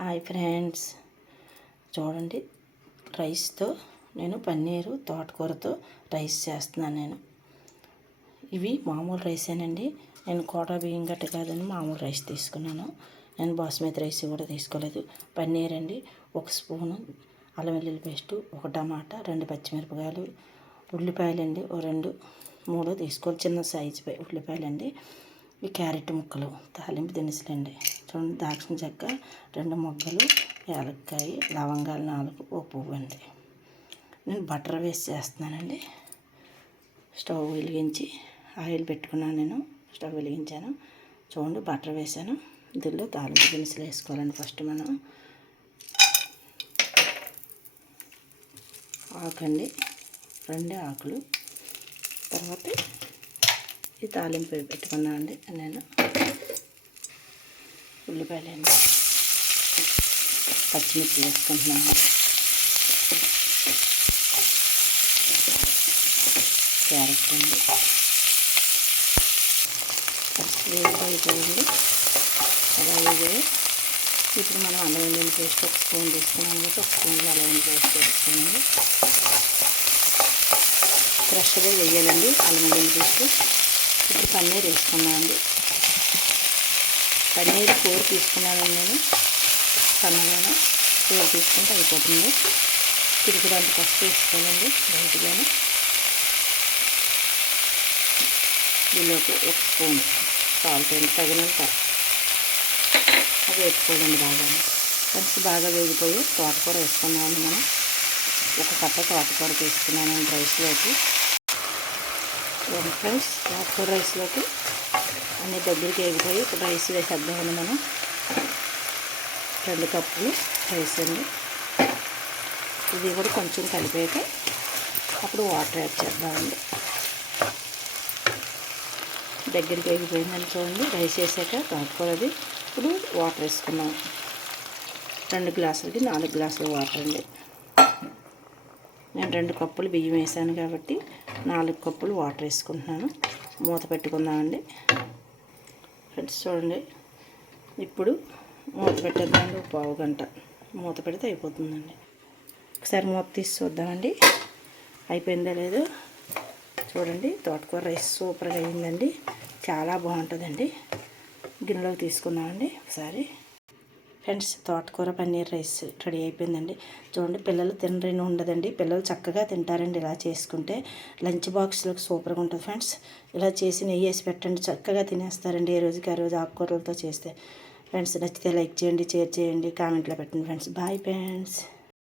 Hi friends, చూడండి రైస్తో నేను పన్నీరు తోటకూరతో రైస్ చేస్తున్నాను. ఇవి మామూలు రైసేనండి. నేను కోటా బియ్యం గట్ట కాదని మామూలు రైస్ తీసుకున్నాను. నేను బాస్మతి రైస్ కూడా తీసుకోలేదు. పన్నీర్ అండి, 1 స్పూను అల్లం వెల్లుల్లి పేస్టు, 1 టమాటా, 2 పచ్చిమిరపకాయలు, ఉల్లిపాయలండి 2 3 తీసుకోవాలి. చిన్న సైజు ఉల్లిపాయలండి. ఈ క్యారెట్ ముక్కలు, తాలింపు దినుసులండి. చూడండి, దాల్చిన చెక్క 2 మొగ్గలు, యాలక్కాయ, లవంగాలు 4, ఓ పువ్వు అండి. నేను బటర్ వేసి చేస్తున్నానండి. స్టవ్ వెలిగించి ఆయిల్ పెట్టుకున్నాను. నేను స్టవ్ వెలిగించాను. చూడండి, బటర్ వేసాను. దీనిలో తాలింపు దినుసులు వేసుకోవాలండి. ఫస్ట్ మనం ఆకండి, 2 ఆకులు, తర్వాత ఈ తాలింపు పెట్టుకున్నానండి. నేను ఉల్లిపాయలండి, పచ్చిమిర్చి వేసుకుంటున్నాను, క్యారెట్ అండి, వేగిపోయింది. అలా వేగాయి. ఇప్పుడు మనం అల్లం వెల్లుల్లి పేస్ట్ 1 స్పూన్ తీసుకున్నాం కాబట్టి 1 స్పూన్ అల్లం వెల్లుల్లి పేస్ట్ వేసుకున్నాము. ఫ్రెష్గా వేయాలండి అల్లం వెల్లుల్లి పేస్ట్. ఇప్పుడు పన్నీర్ వేసుకున్నానండి. పన్నీర్ 4 తీసుకున్నానండి. నేను సన్నగానే 4 తీసుకుంటే అయిపోతుంది. తిరుగుదాంట్లో పసుపు వేసుకోవాలండి లైట్గానే. దీనిలోకి 1 స్పూన్ సాల్ట్ అండి, తగినంత. అది వేసుకోవాలండి బాగా. ఫ్రెండ్స్, బాగా వేగిపోయి తోటకూర వేసుకున్నామండి. మనం 1 కట్ట తోటకూర తీసుకున్నానండి రైస్లోకి. ఫ్రెండ్స్, తోటకూర రైస్లోకి అన్ని దగ్గరికి వేగిపోయి ఇప్పుడు రైస్ వేసేద్దామండి. మనం 2 కప్పులు రైస్ అండి. ఇది కూడా కొంచెం కలిపాక అప్పుడు వాటర్ యాడ్ చేద్దామండి. దగ్గరికి వేగిపోయిందని చూడండి. రైస్ వేసాక తోటకూరది. ఇప్పుడు వాటర్ వేసుకున్నాం. 2 గ్లాసులకి 4 గ్లాసులు వాటర్ అండి. నేను 2 కప్పులు బియ్యం వేసాను కాబట్టి 4 కప్పులు వాటర్ వేసుకుంటున్నాను. మూత పెట్టుకుందామండి. ఫ్రెండ్స్, చూడండి, ఇప్పుడు మూత పెట్టేద్దామండి. 1/2 గంట మూత పెడితే అయిపోతుందండి. ఒకసారి మూత తీసి చూద్దామండి అయిపోయిందో లేదో. చూడండి, తోటకూర రైస్ సూపర్గా అయిందండి. చాలా బాగుంటుందండి. గిన్నెలోకి తీసుకుందామండి ఒకసారి. ఫ్రెండ్స్, తోటకూర పన్నీర్ రైస్ రెడీ అయిపోయిందండి. చూడండి, పిల్లలు తినరేని ఉండదండి. పిల్లలు చక్కగా తింటారండి ఇలా చేసుకుంటే. లంచ్ బాక్స్లోకి సూపర్గా ఉంటుంది ఫ్రెండ్స్. ఇలా చేసి నెయ్యి వేసి పెట్టండి, చక్కగా తినేస్తారండి. ఏ రోజుకి ఆ రోజు ఆకుకూరలతో చేస్తే. ఫ్రెండ్స్, నచ్చితే లైక్ చేయండి, షేర్ చేయండి, కామెంట్లో పెట్టండి. Friends, boy friends.